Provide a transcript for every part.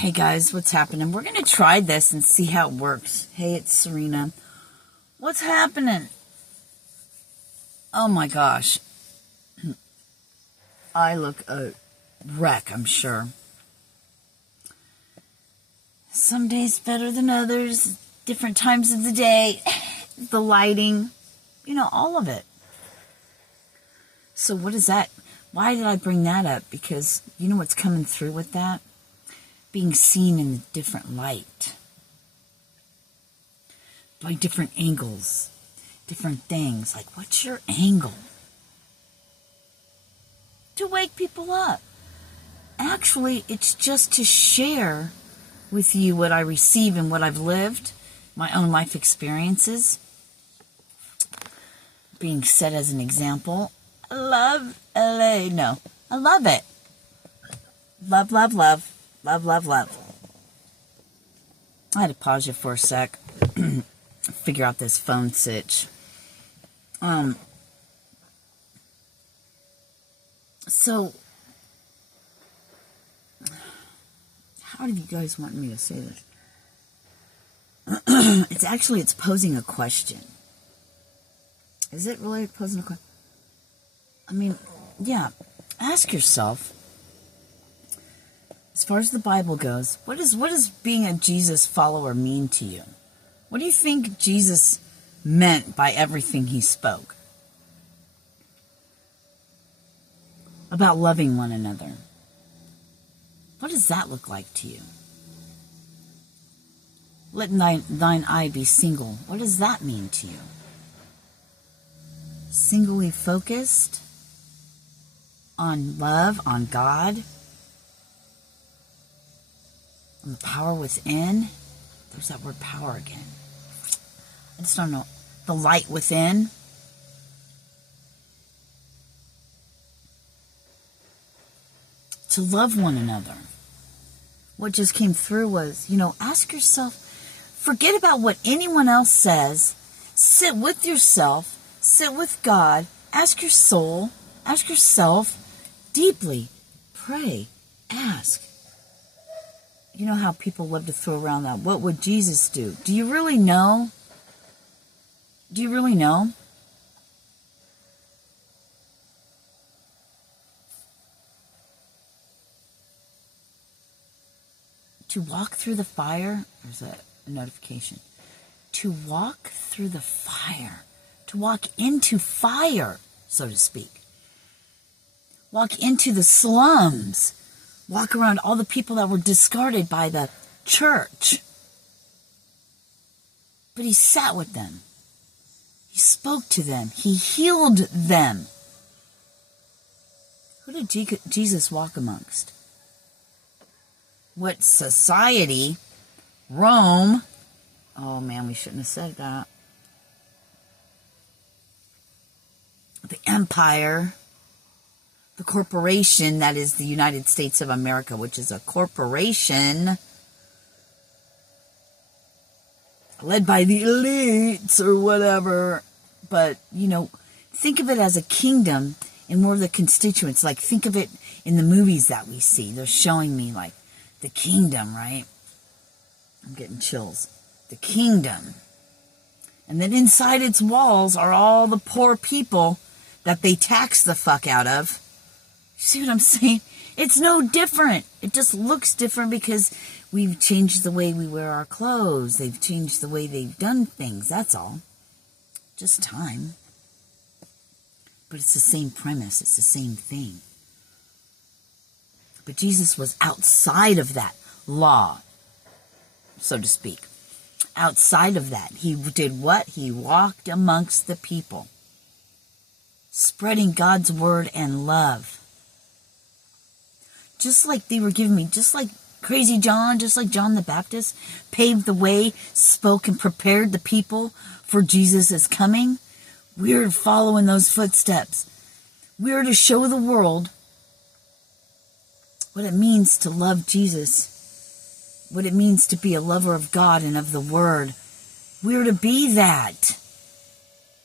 Hey guys, what's happening? We're going to try this and see how it works. Hey, it's Sirena. What's happening? Oh my gosh. I look a wreck, I'm sure. Some days better than others, different times of the day, the lighting, all of it. So what is that? Why did I bring that up? Because you know what's coming through with that? Being seen in a different light. By different angles. Different things. Like, what's your angle? To wake people up. Actually, it's just to share with you what I receive and what I've lived. My own life experiences. Being set as an example. I love LA. No, I love it. Love, love, love. Love, love, love. I had to pause you for a sec. Figure out this phone sitch. So, how do you guys want me to say this? It's posing a question. Is it really posing a question? I mean, yeah. Ask yourself, as far as the Bible goes, what does being a Jesus follower mean to you? What do you think Jesus meant by everything he spoke? About loving one another. What does that look like to you? Let thine eye be single. What does that mean to you? Singly focused on love, on God, on the power within. There's that word power again. I just don't know. The light within. To love one another. What just came through was, ask yourself, forget about what anyone else says. Sit with yourself. Sit with God. Ask your soul. Ask yourself deeply. Pray. Ask. You know how people love to throw around that, what would Jesus do? Do you really know? Do you really know? To walk through the fire, there's a notification. To walk through the fire. To walk into fire, so to speak. Walk into the slums. Walk around all the people that were discarded by the church. But he sat with them. He spoke to them. He healed them. Who did Jesus walk amongst? What society? Rome. Oh man, we shouldn't have said that. The empire. The corporation that is the United States of America, which is a corporation led by the elites or whatever. But, think of it as a kingdom and we're the constituents. Like, think of it in the movies that we see. They're showing me, like, the kingdom, right? I'm getting chills. The kingdom. And then inside its walls are all the poor people that they tax the fuck out of. See what I'm saying? It's no different. It just looks different because we've changed the way we wear our clothes. They've changed the way they've done things. That's all. Just time. But it's the same premise. It's the same thing. But Jesus was outside of that law, so to speak. Outside of that. He did what? He walked amongst the people. Spreading God's word and love. Just like they were giving me, just like Crazy John, just like John the Baptist, paved the way, spoke and prepared the people for Jesus' coming. We're to follow in those footsteps. We're to show the world what it means to love Jesus, what it means to be a lover of God and of the Word. We're to be that.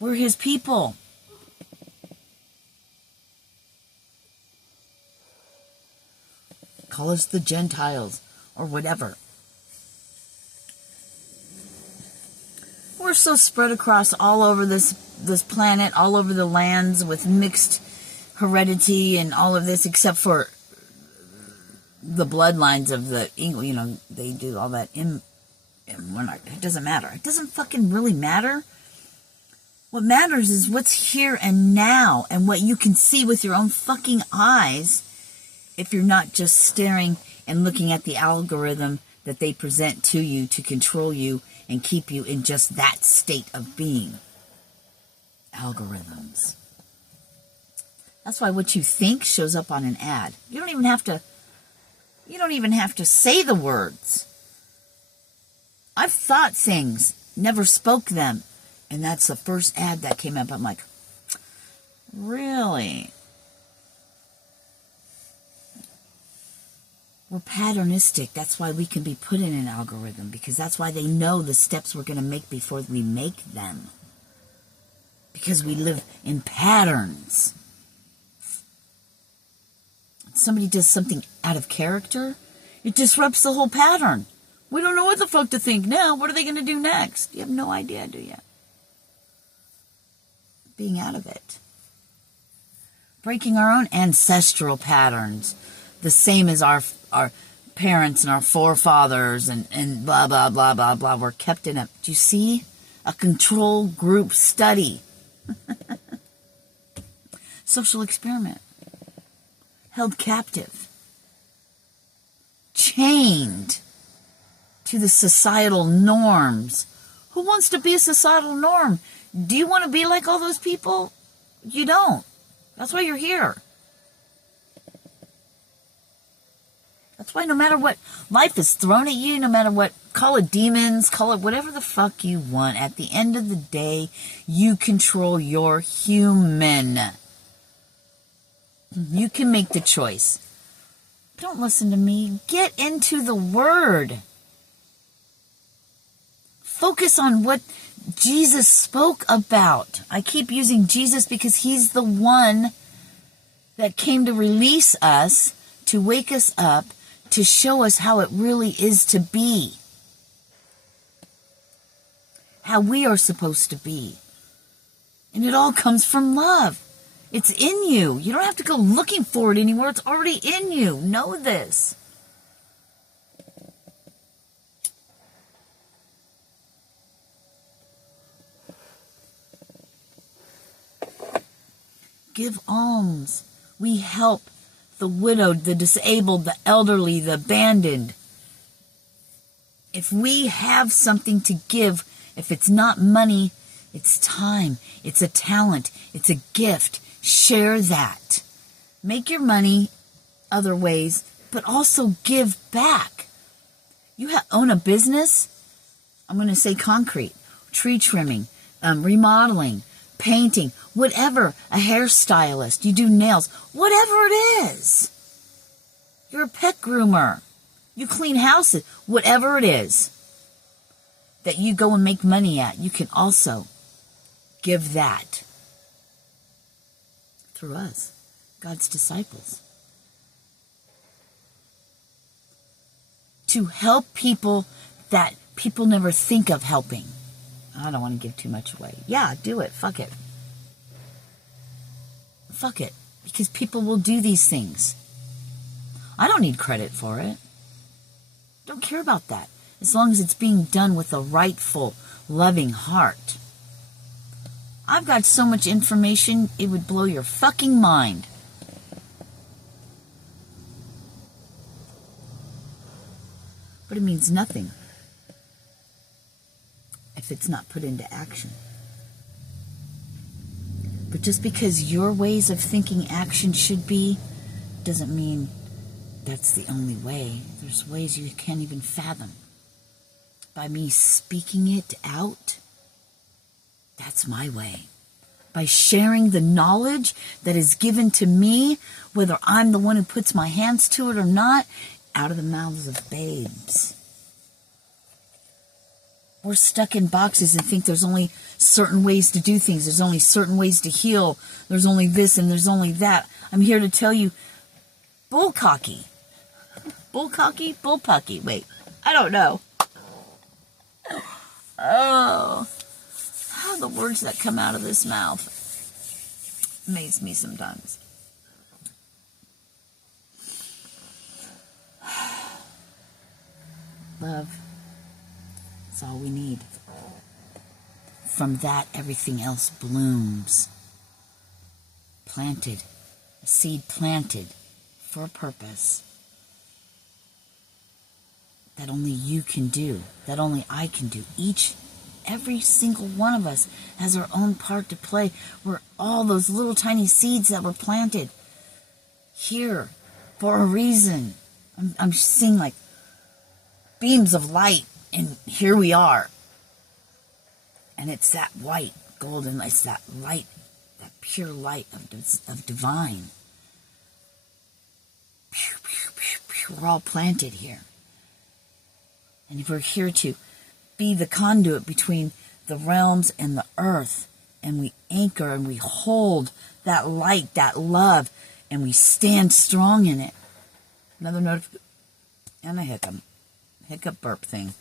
We're His people. Call us the Gentiles. or whatever. We're so spread across all over this planet, all over the lands with mixed heredity and all of this, except for the bloodlines of the, they do all that. It doesn't matter. It doesn't fucking really matter. What matters is what's here and now and what you can see with your own fucking eyes if you're not just staring and looking at the algorithm that they present to you to control you and keep you in just that state of being. Algorithms. That's why what you think shows up on an ad. You don't even have to say the words. I've thought things, never spoke them, and that's the first ad that came up. I'm like, really? We're patternistic. That's why we can be put in an algorithm, because that's why they know the steps we're going to make before we make them. Because we live in patterns. Somebody does something out of character, it disrupts the whole pattern. We don't know what the fuck to think now. What are they going to do next? You have no idea, do you? Being out of it. Breaking our own ancestral patterns. The same as our parents and our forefathers and blah, blah, blah, blah, blah. We're kept in a, do you see? A control group study. Social experiment. Held captive. Chained to the societal norms. Who wants to be a societal norm? Do you want to be like all those people? You don't. That's why you're here. That's why no matter what life is thrown at you, no matter what, call it demons, call it whatever the fuck you want, at the end of the day, you control your human. You can make the choice. Don't listen to me. Get into the Word. Focus on what Jesus spoke about. I keep using Jesus because he's the one that came to release us, to wake us up, to show us how it really is to be. How we are supposed to be. And it all comes from love. It's in you. You don't have to go looking for it anywhere. It's already in you. Know this. Give alms. We help the widowed, the disabled, the elderly, the abandoned. If we have something to give, if it's not money, it's time, it's a talent, it's a gift. Share that. Make your money other ways, but also give back. You own a business, I'm going to say concrete, tree trimming, remodeling, painting, whatever, a hairstylist, you do nails, whatever it is. You're a pet groomer. You clean houses, whatever it is that you go and make money at, you can also give that through us, God's disciples. To help people that people never think of helping. I don't want to give too much away. Yeah, do it. Fuck it. Fuck it. Because people will do these things. I don't need credit for it. Don't care about that. As long as it's being done with a rightful, loving heart. I've got so much information, it would blow your fucking mind. But it means nothing if it's not put into action. But just because your ways of thinking action should be, doesn't mean that's the only way. There's ways you can't even fathom. By me speaking it out, that's my way. By sharing the knowledge that is given to me, whether I'm the one who puts my hands to it or not, out of the mouths of babes. We're stuck in boxes and think there's only certain ways to do things. There's only certain ways to heal. There's only this and there's only that. I'm here to tell you, bullcocky. Bullcocky? Bullpucky. Wait, I don't know. Oh, how the words that come out of this mouth amaze me sometimes. Love is all we need. From that, everything else blooms. Planted, a seed planted for a purpose that only you can do, that only I can do. Every single one of us has our own part to play. We're all those little tiny seeds that were planted here for a reason. I'm seeing like beams of light, and here we are. And it's that white, golden, it's that light, that pure light of divine. We're all planted here. And if we're here to be the conduit between the realms and the earth, and we anchor and we hold that light, that love, and we stand strong in it. Another notification, and a hiccup burp thing.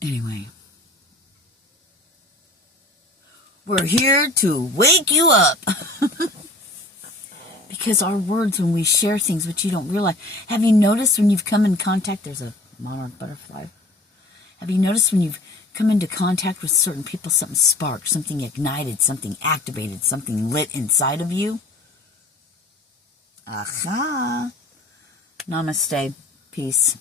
Anyway, we're here to wake you up. Because our words, when we share things which you don't realize. Have you noticed when you've come in contact, there's a monarch butterfly. Have you noticed when you've come into contact with certain people, something sparked, something ignited, something activated, something lit inside of you? Aha. Namaste. Peace.